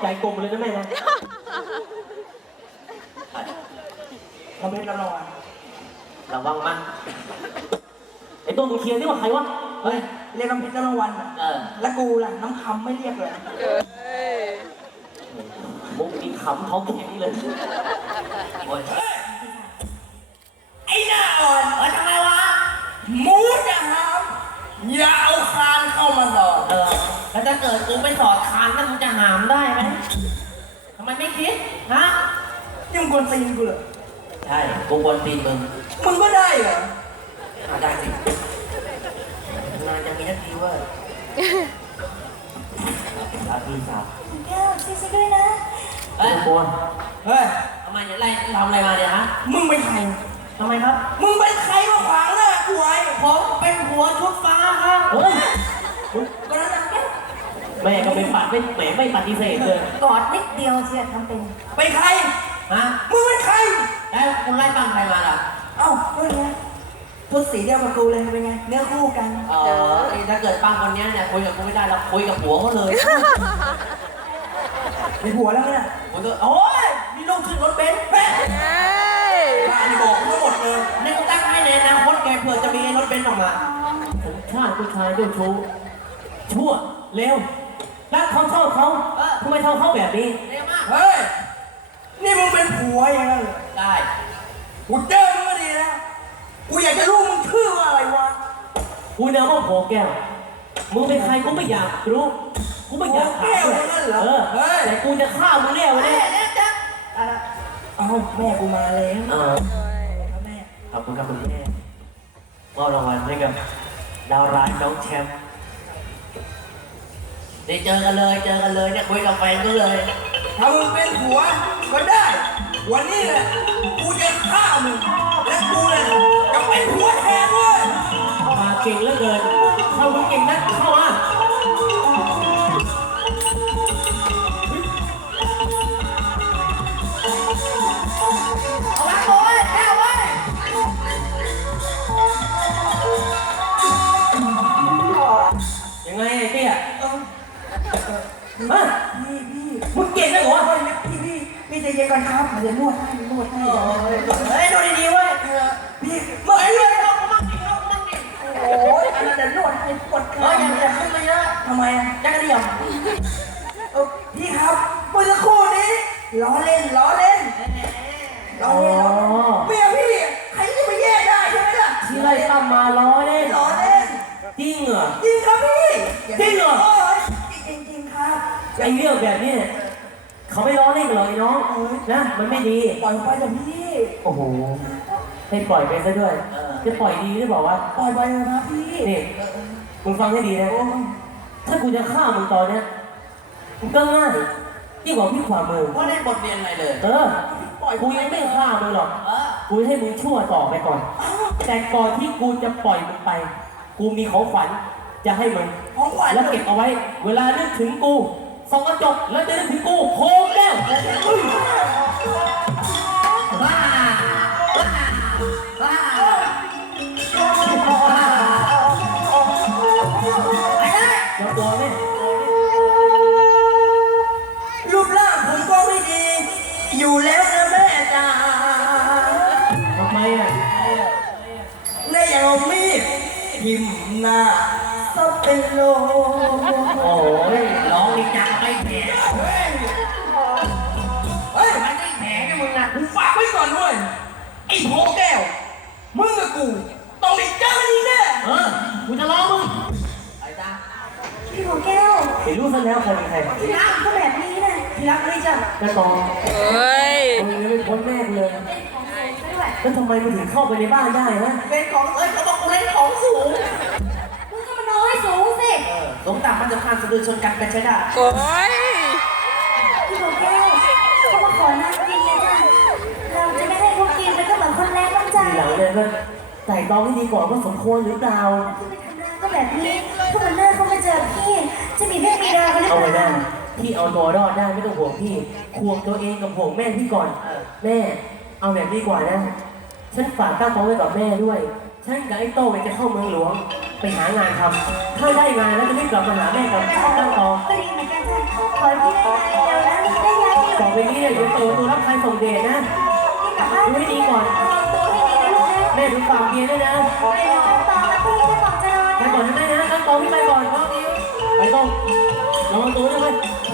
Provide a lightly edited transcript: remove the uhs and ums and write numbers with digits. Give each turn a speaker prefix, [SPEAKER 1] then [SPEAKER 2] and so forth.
[SPEAKER 1] ใจกลมเลยนะแม่นะ
[SPEAKER 2] เราเป็นระวัง
[SPEAKER 1] ระวังมันไอ้ตัวมึงเคลียร์นี่ว่าใครวะเฮ้ย
[SPEAKER 2] เรียกน้ำเพชรรางวัลแล้วกูล่ะน้ำคำไม่เรียกเลย
[SPEAKER 1] มุกกินขำเขาแข็งเลยโอ้ย
[SPEAKER 2] ไอ้หน้าอ่อนทำไมวะมูจะหามอย่าเอาคานเข้ามาสอด
[SPEAKER 3] แล้วถ้าเกิดกูไปสอดคานนั่นมึงจะหามได้ไหมทำไมไม่คิดฮะ
[SPEAKER 2] นี่มึงกวนตีนกูเหรอ
[SPEAKER 3] ใช่กูวนตีน
[SPEAKER 2] มึงก็ได้เหรอ
[SPEAKER 3] ได้สิงานจะมีนาทีว่าลาพี่สาว
[SPEAKER 4] แก้วช่วยด้วยนะ
[SPEAKER 3] เฮ้ยบัว
[SPEAKER 2] เฮ้ย
[SPEAKER 3] ทำไมเนี่ยไล่ทำอะไรมาเนี่ยฮะ
[SPEAKER 2] มึงเป็นใคร
[SPEAKER 3] ทำไมครับ
[SPEAKER 2] มึงเป็นใครมาขวางหน้ากูไว้
[SPEAKER 3] ผมเป็นหัวชุดฟ้าครับ
[SPEAKER 1] เฮ้ย
[SPEAKER 2] ก็นั่นนะ
[SPEAKER 1] แม่ก็ไม่ปัดไม่ปฏิเสธเลย
[SPEAKER 4] กอดนิดเดียวเชียทำเป็น
[SPEAKER 2] เป็นใคร
[SPEAKER 3] ฮะ
[SPEAKER 2] มึงเป็นใคร
[SPEAKER 3] แล้วคุณไล่ปั้งใครมาล่ะ
[SPEAKER 2] เอ้าเรื่องนี้ชุดสีเดียวกับกูเลยเป็นไงเนื้อคู่กัน
[SPEAKER 3] ถ้าเกิดปั้งคนนี้เนี่ยคุยกับกูไม่ได้เราคุยกับผัวเขาเลย
[SPEAKER 2] มีผัวแล้วเนี่ย
[SPEAKER 3] ผมก็โอ้ยมีลูกขึ้นรถเบนซ์แม่
[SPEAKER 2] บ้านบอกทั้งหมดเลย
[SPEAKER 3] นี่กูตั้งให้ในอนาคตแกเผื่อจะมีรถเบนซ์ออกมา
[SPEAKER 1] ผมชาติผู้ชายเจ้าชู้ชั่วเร็วรักเขาชอบเขาทำไมทำเขาแบบนี้
[SPEAKER 3] เร็วมาก
[SPEAKER 2] เฮ้ยนี่มึงเป็นผัวอย่างนั้น
[SPEAKER 3] ได้
[SPEAKER 2] กูเจอมึงก็ดีแล้วกูอยากจะรู้มึงชื่อว่าอะไรวะ
[SPEAKER 1] กูนามว่าโผแก้วมึงเป็นใครกูไม่อยากรู้กูไม่อยากถามแต่กูจะฆ่ามึงแน่วันนี้
[SPEAKER 2] เอาแม่กูมาแล้ว
[SPEAKER 1] แม่ขอบคุณครับคุณแม่มอบรางวัลให้กับดาวร้ายน้องแชมป์
[SPEAKER 3] ได้เจอกันเลยเนี่ยคุยกับแฟนก็เลย
[SPEAKER 2] ถ้ามึงเป็นผัวก็ได้วันนี้แหละกูจะฆ่ามึงและกูเนี่ยจะเป็นผัวแทนด้วย
[SPEAKER 1] มาเก่งเหลือเกินเข้ามึงเก่งนักเข้ามายังไงไอ้เตี้ยมึงเก่งนะหัว
[SPEAKER 2] พี่ใจเย็นก่อนครับเดี๋ยวนวดให้
[SPEAKER 3] เฮ้ยดูดีๆเว้ย
[SPEAKER 2] พี่เมื่อกี้โอ้ยอันนั้นเดี๋ยวนวดให้ปวดขา
[SPEAKER 3] อย่าขึ้นมาเยอะ
[SPEAKER 2] ทำไม
[SPEAKER 3] จักรเดี่ยว
[SPEAKER 2] พี่ครับเมื่อสักครู่นี้ล้อเล่นเมียพี่ใครจะไปแย่ได้ใช่ไหมล่ะ
[SPEAKER 1] ที่ไล่ตั้มมาล้อเล่นจริงเหรอ
[SPEAKER 2] จริงครับพี่
[SPEAKER 1] จริงเหรอ
[SPEAKER 2] จริงครับ
[SPEAKER 1] ไอ้เรื่องแบบนี้เขาไม่ล้อเล่นกันหรอกไอ้น้องนะมันไม่ดี
[SPEAKER 2] ปล่อยไปเถอะพี่
[SPEAKER 1] โอ้โหให้ปล่อยไปซะด้วยจะปล่อยดีหรือเปล่าวะ
[SPEAKER 2] ปล่อยไปเลยนะพี่
[SPEAKER 1] นี่มึงฟังให้ดีนะถ้ากูจะฆ่ามึงตอนเนี้ยมึงก็ง่ายยิ่งกว่าพี่ขวามือ
[SPEAKER 3] ว่าได้บทเรียนอะไรเลย
[SPEAKER 1] กูยังไม่ฆ่ามึงหรอกกูให้มึงชั่วต่อไปก่อนแต่ก่อนที่กูจะปล่อยมึงไปกูมีของขวัญจะให้มึงแล้วเก็บเอาไว้เวลานึกถึงกูส่องกระจกแล้วจะนึกถึงกูโค้งแล้ว
[SPEAKER 3] บ้า
[SPEAKER 1] แล้วตัวเนี่ย
[SPEAKER 2] รูปร่างผมก็ไม่ดีอยู่แล้วนะแม่จ๋า
[SPEAKER 1] ทำไมอ่ะ
[SPEAKER 2] ในอย่างมีดทิ่มหน้าซับเป็นโล
[SPEAKER 1] โอ้ย
[SPEAKER 3] ร้องดีจังไม่แผล
[SPEAKER 2] เฮ้ย
[SPEAKER 3] มันไม่แผลนะมึงนะ
[SPEAKER 2] กูฝากไว้ก่อนด้วยไอ้โผแก้วมึงกับกูต้องได้เจอกันอีกแน่
[SPEAKER 1] กูจะร้องมึง
[SPEAKER 3] ไอ้จ้า
[SPEAKER 4] พี่โผแก้ว
[SPEAKER 1] เห็นรู้ซะแล้วใครเป็นใคร
[SPEAKER 4] ที่รักก็แบบนี้นะ
[SPEAKER 2] ที่รักเลยจ้ะ
[SPEAKER 1] กระตองมึงยังไม่พ้นแม่เลยแล้วทำไมมึงถึงเข้าไปในบ้านได้ฮะ
[SPEAKER 3] เป็นของเขาบอกกูเล่นของสูง
[SPEAKER 4] มึงก็มันน้อยสูงสิ
[SPEAKER 3] สูงต่ำมันจะผ่านสะดือชนกันเป็นใช่ได้
[SPEAKER 4] โอ้ยพี่โผแก้วเขามาขอน้ำกินเลยจ้ะเราจะไม่ให้เขากินมันก็เหมือนคนแรกต้องใจ
[SPEAKER 1] ทีหลังเลยก็ใส่ตองให้ดีก่อนว่าสมควรหรือเปล่า
[SPEAKER 4] ที่ไปทำงานก็แบบนี้พวกมันน่าเขามาเจอพี่จะมีเรื่องมีราวกันหรือเปล่า
[SPEAKER 1] เอาไว้ได้พี่เอาตัวรอดได้ไม่ต้องห่วงพี่ห่วงตัวเองกับห่วงแม่พี่ก่อนแม่เอาแบบนี้กว่านะฉันฝากตั้งท้องไว้กับแม่ด้วยฉันกับไอ้โต้ไปจะเข้าเมืองหลวงไปหางานทำถ้าได้งานแล้วจะรีบกลับมาหาแม่กับตั้งตอง
[SPEAKER 4] ก็ดีเหมือนกันจ้ะขอให้พี่ได้งานเร็วๆนะได้ย้ายที่อยู่
[SPEAKER 1] ต่อไปนี้เนี่ยเดี๋ยวเปิดประตูรับใครส่งเดชนะ
[SPEAKER 4] ที่กลับบ้าน
[SPEAKER 1] ดูให้ดีก่อน
[SPEAKER 4] ระวังตัวให้ดีนะลูกนะ
[SPEAKER 1] แม่ดูฝากเมียด้วยนะ
[SPEAKER 4] ไปนอนต่อแล้วพี่จะบอกจะนอน
[SPEAKER 1] ไป
[SPEAKER 4] นะ
[SPEAKER 1] ก่อนนะแม่นะตั้งตองพี่ไปก่อนไปก่อนระวังตัวด้วยเว้ย